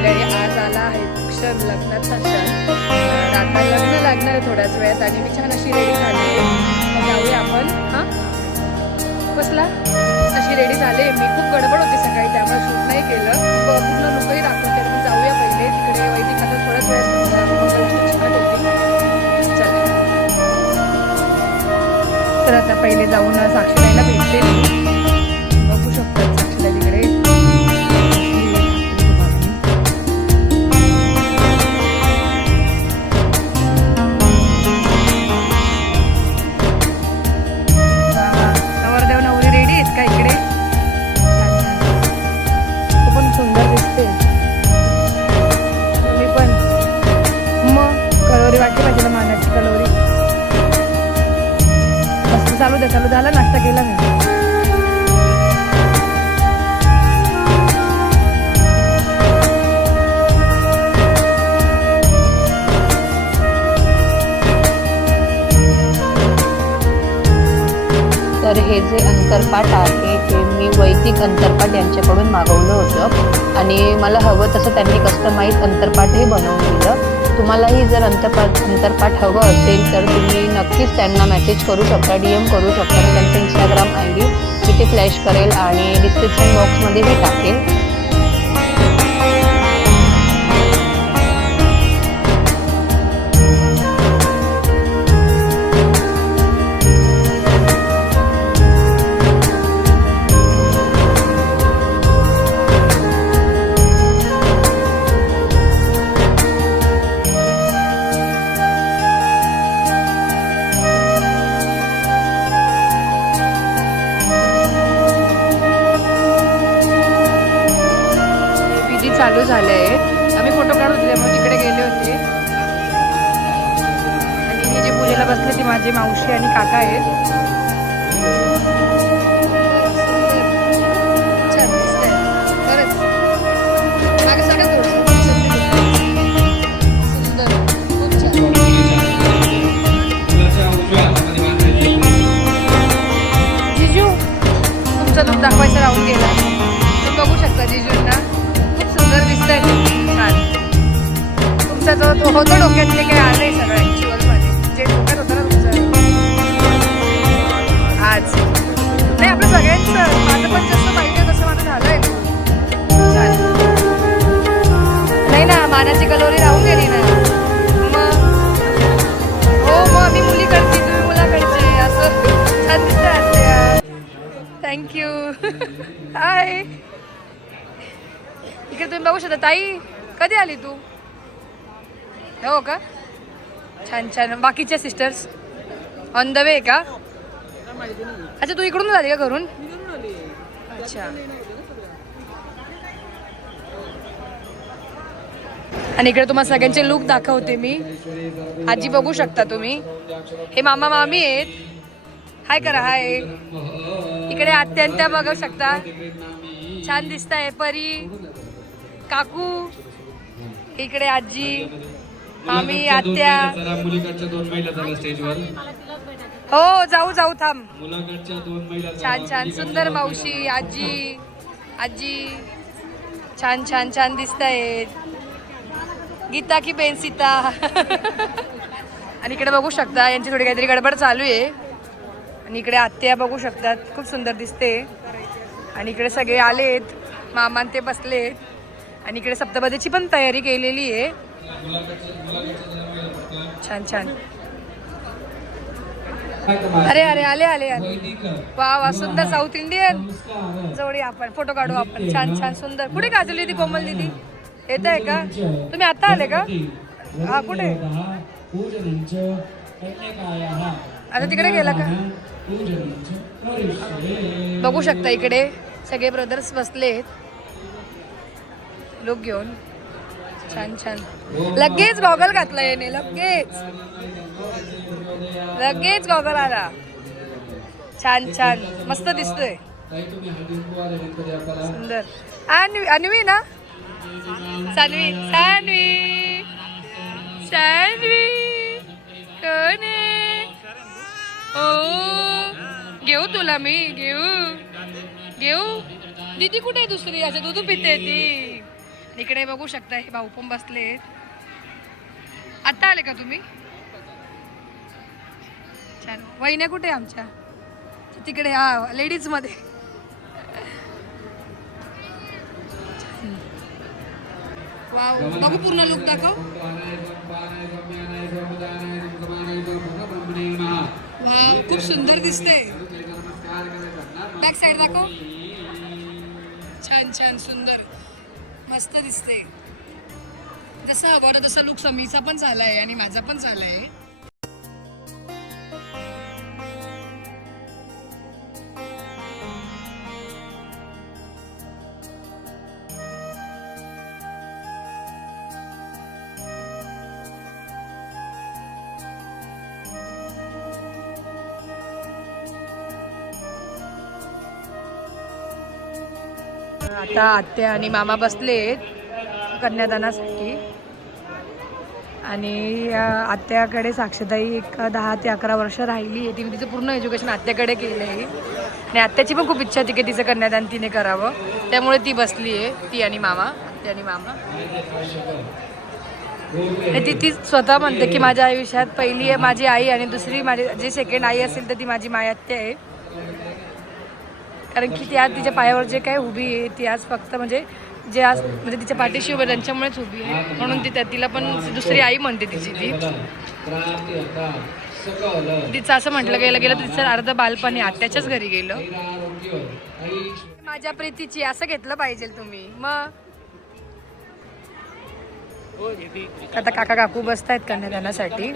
मंडळी, आज आला आहे क्षण, लग्नाचा क्षण. आता लग्न लागणार आहे थोड्याच वेळात आणि मी छान अशी रेडी झाली आहे. जाऊया आपण. हां कसला अशी रेडी झाले. मी खूप गडबड होती सकाळी त्यामुळे शूट नाही केलं. पूर्ण लुकही दाखवते. तर मी जाऊया पहिले तिकडे. वैदिक आता थोड्याच वेळात मंगलाष्टक स्टार्ट होती. चल तर आता पहिले जाऊन साक्षीबाईला भेटते मी. बघू शकतात साक्षीला तिकडे. नवरदेव नवरी रेडी आहेत का इकडे? तू पण सुंदर दिसते. तुम्ही पण. मग कलोरी वाटली पाहिजे ना मानाची कलोरी. मस्त चालू दे. चालू झाला. नाश्ता केला मी. तर हे जे अंतरपाट आहे ते मी वैदिक अंतरपाट यांच्याकडून मागवलं होतं आणि मला हवं तसं त्यांनी कस्टमाइज अंतरपाटही बनवून दिलं. तुम्हालाही जर अंतरपाट हवं असेल तर तुम्ही नक्कीच त्यांना मेसेज करू शकता, DM करू शकता. मी त्यांचा Instagram ID मी ते फ्लॅश करेल आणि डिस्क्रिप्शन बॉक्समध्येही टाकेल. चालू झाले आहे. आम्ही फोटो काढून दिले मग तिकडे गेले होते. आणि मी जे पूजेला बसले ती माझी मावशी आणि काका आहेत. जिजू तुमचा लुक दाखवायचा राहून गेला. तुम्ही बघू शकता जिजूंना. सुंदर दिसतंय. छान. तुमचा जो होतं डोक्यातले काही आलंय सगळं ॲक्च्युअलमध्ये जे डोक्यात होतं ना तुमचं आज. नाही आपलं सगळ्यांचं. माझं पण जसं पाहिजे तसं माझं झालंय. छान. नाही ना मानाची कलोरी राहून गेली ना. मग हो मग आम्ही मुलीकडची तुम्ही मुलाकडचे असं छान दिसतंय. थँक्यू. हाय. इकडे तुम्ही बघू शकता. ताई कधी आली तू? हो का? छान छान. बाकीच्या सिस्टर्स ऑन द वे का? अच्छा तू इकडून आली का घरून? अच्छा. आणि इकडे तुम्हाला सगळ्यांचे लुक दाखवते मी. आजी बघू शकता तुम्ही. हे मामा मामी आहेत. हाय करा. हाय. इकडे आत्या बघू शकता. छान दिसत आहे. परी काकू इकडे आजी मामी आत्या. हो जाऊ जाऊ थांब. छान छान सुंदर मावशी आजी आजी छान छान छान दिसत आहेत. गीता की बेन सीता. आणि इकडे बघू शकता यांची थोडी काहीतरी गडबड चालू आहे. आणि इकडे आत्या बघू शकतात. खूप सुंदर दिसते. आणि इकडे सगळे आलेत. मामान ते बसलेत. आणि इकडे सप्तपदीची पण तयारी केलेली आहे. छान छान. अरे अरे आले आले आले. वा वा सुंदर साऊथ इंडियन जोडी. आपण फोटो काढू आपण. छान छान सुंदर. कुठे काजली ती कोमल दिदी? येत आहे का? तुम्ही आता आले का? हा कुठे? आता तिकडे गेला का? बघू शकता इकडे सगळे ब्रदर्स बसलेत लोक घेऊन. छान छान. लगेच गॉगल घातला याने. लगेच गॉगल आला. छान छान मस्त दिसतोय. सुंदर. अन्वी ना? सान्वी सान्वी सान्वी कोण आहे? हो घेऊ तुला मी. घेऊ दीदी कुठे आहे दुसरी? अच्छा दूध पिते ती. इकडे बघू शकता हे भाऊ पण बसले. आता आले का तुम्ही? छान. वहिन्या कुठे आहे आमच्या? तिकडे हा लेडीज मध्ये. वाव, बघू पूर्ण लुक दाखव. वाव, खूप सुंदर दिसते. बॅक साइड दाखव. छान छान सुंदर मस्त दिसते. जसं हवं तसा लुक समीचा पण झालाय आणि माझा पण झालाय. आता आत्या आणि मामा बसलेत कन्यादानासाठी आणि आत्याकडे साक्षीताई एक 10 ते 11 वर्ष राहिली आहे. तिने तिचं पूर्ण एज्युकेशन आत्याकडे केलं आहे आणि आत्याची पण खूप इच्छा होती की तिचं कन्यादान तिने करावं. त्यामुळे ती बसली आहे, ती आणि मामा, आत्या आणि मामा. आणि ती स्वतः म्हणते की माझ्या आयुष्यात पहिली आहे माझी आई आणि दुसरी माझी जी सेकंड आई असेल तर ती माझी मायात्या आहे. कारण की ती आज तिच्या पायावर जे काय उभी आहे ती आज फक्त म्हणजे जे आज म्हणजे तिच्या पाठीशी उभं त्यांच्यामुळेच उभी आहे. म्हणून ती तिला पण दुसरी आई म्हणते तिची. तिचं असं म्हटलं गेलं तर तिचं अर्ध बालपण हे आत्याच्याच घरी गेलं. माझ्या प्रीतीची असं घेतलं पाहिजे तुम्ही. मग आता काका काकू बसतायत कन्यादानासाठी.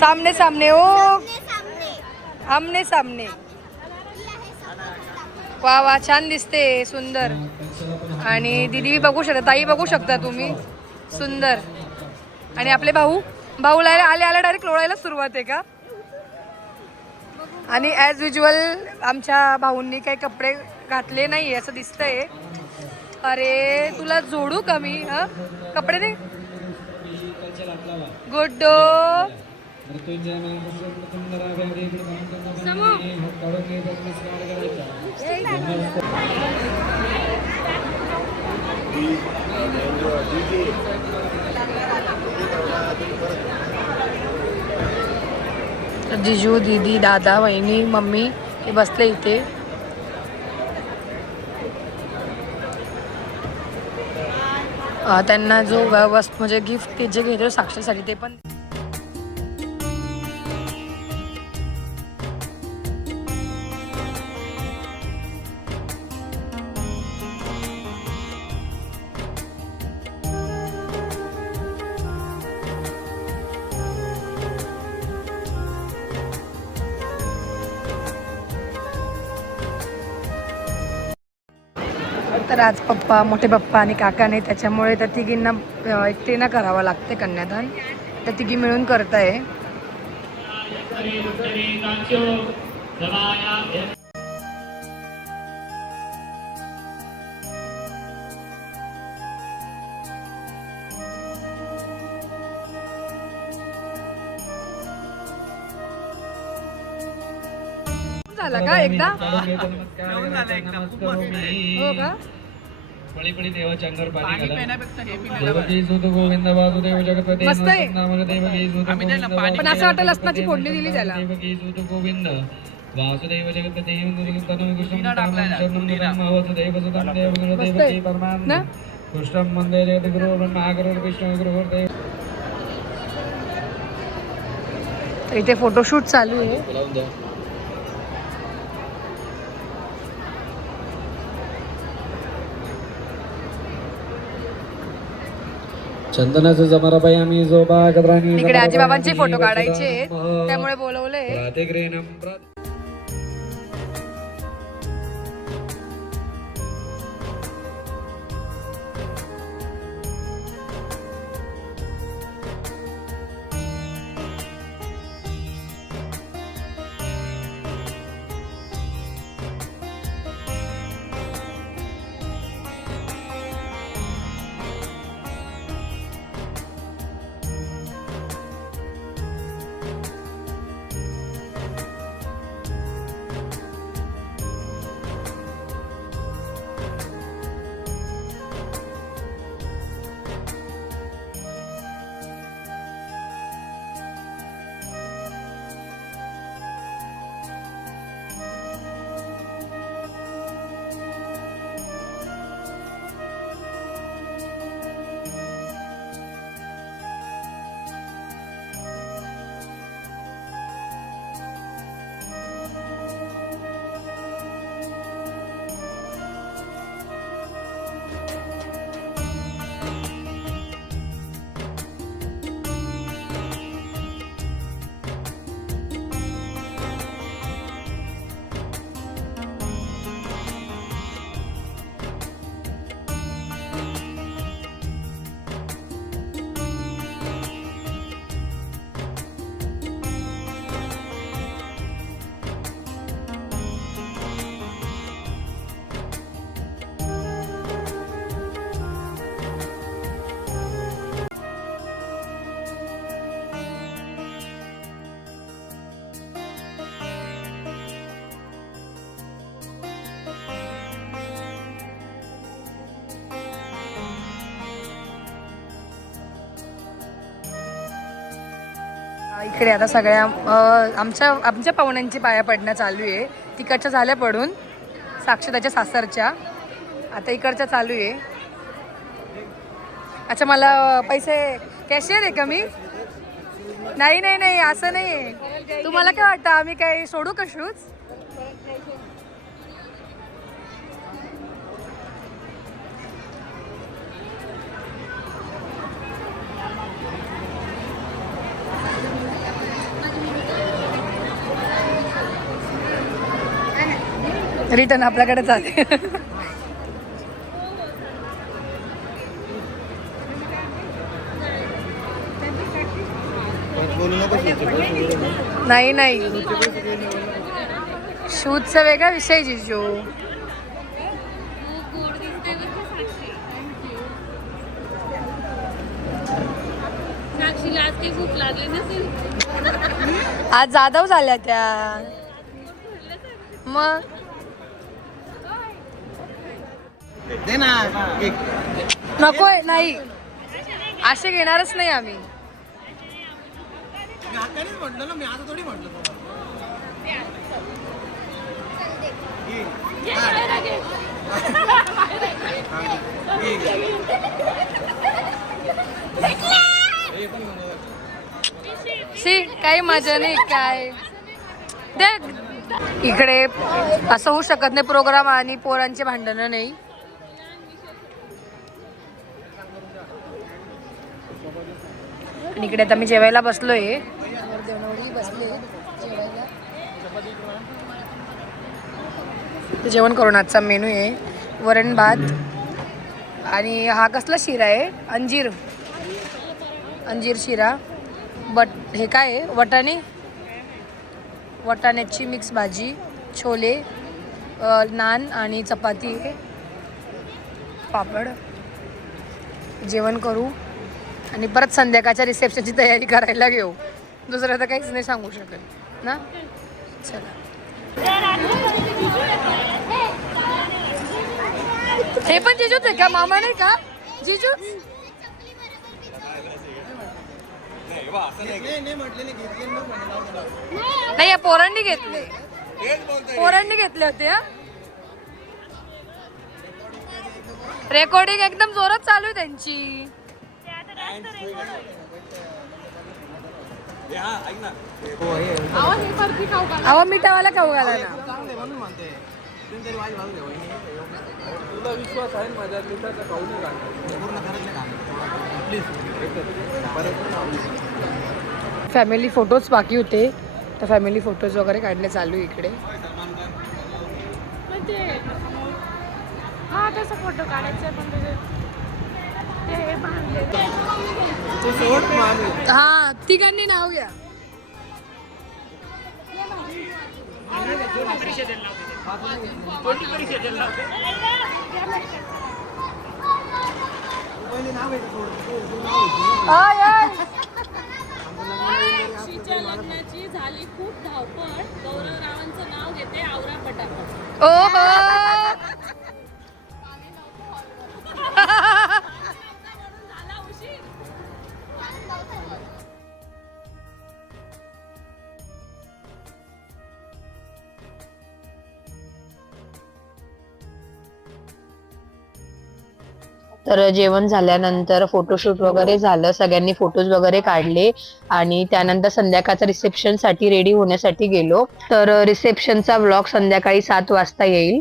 सामने सामने ओ आमने सामने. वा वा, छान दिसते, सुंदर. आणि दीदी बघू शकता, ताई बघू शकता तुम्ही, सुंदर. आणि आपले भाऊ आले डायरेक्ट लोळायला सुरुवात आहे का? आणि ॲज युजल आमच्या भाऊंनी काही कपडे घातले नाही असं दिसतंय. अरे तुला जोडू का मी? हा कपडे दे. गुड्डो जिजू, दीदी, दादा, वहिनी, मम्मी हे बसले इथे. त्यांना जो वस्तू म्हणजे गिफ्ट ते जे घेतो साक्षीसाठी ते पण. तर आज पप्पा, मोठे पप्पा आणि काकाने त्याच्यामुळे त्या तिघींना एकटीनं करावं लागते कन्यादान. त्या तिघी मिळून करताय. झाला का एकदा? हो का? मस्त आहे. पण असं वाटतं लसणाची फोडणी दिली त्याला. वासुदेव जगतपती कृष्ण मंदिर जगद्गुरु ब्रह्मागुरु विष्णू गुरुदेव. इथे फोटोशूट चालू आहे. चंदनाचा जमारा बाई आम्ही जोबा गद्राणी इकडे आजीबाबांचे फोटो काढायचे त्यामुळे बोलवले. इकडे आता सगळ्या आमच्या पाहुण्यांची पाया पडणं चालू आहे. तिकडच्या झाल्या पडून साक्षताच्या सासरच्या, आता इकडच्या चालू आहे. अच्छा, मला पैसे कॅशियर आहे का मी? नाही नाही नाही, असं नाही. तुम्हाला काय वाटतं आम्ही काय सोडू का शूज? रिटर्न आपल्याकडे जाते. नाही नाही, शूजचा वेगळा विषय जिजू. आज जाधव झाल्या त्या मग. नकोय, नाही असे घेणारच नाही आम्ही. सी काही मजा नाही काय. देख इकडे असं होऊ शकत नाही प्रोग्राम आणि पोरांचे भांडणं नाही. आणि इकडे आता मी जेवायला बसलोय. जेवण करून आजचा मेनू आहे वरण भात आणि हा कसला शिरा आहे? अंजीर शिरा. हे काय आहे? वटाण्याची मिक्स भाजी, छोले, नान आणि चपाती आहे, पापड. जेवण करू आणि परत संध्याकाळच्या रिसेप्शनची तयारी करायला घेऊ. दुसरं तर काहीच नाही सांगू शकत ना. चला, हे पण जिजूच आहे का? मामा नाही का जिजू? नाही, पोरांनी घेतले होते. रेकॉर्डिंग एकदम जोरात चालू आहे त्यांची. अहो मिठावाला खाऊ घाला ना. फॅमिली फोटोज बाकी होते, तर फॅमिली फोटोज वगैरे काढले चालू इकडे. फोटो काढायचे हा, तिघांनी नाव घ्या. लग्नाची झाली खूप धावपळ. गौरवरावांचं नाव घेते आवरा पटापट. ओहो तर जेवण झाल्यानंतर फोटोशूट वगैरे झालं, सगळ्यांनी फोटोज वगैरे काढले आणि त्यानंतर संध्याकाळच्या रिसेप्शन साठी रेडी होण्यासाठी गेलो. तर रिसेप्शनचा व्लॉग संध्याकाळी 7 वाजता येईल.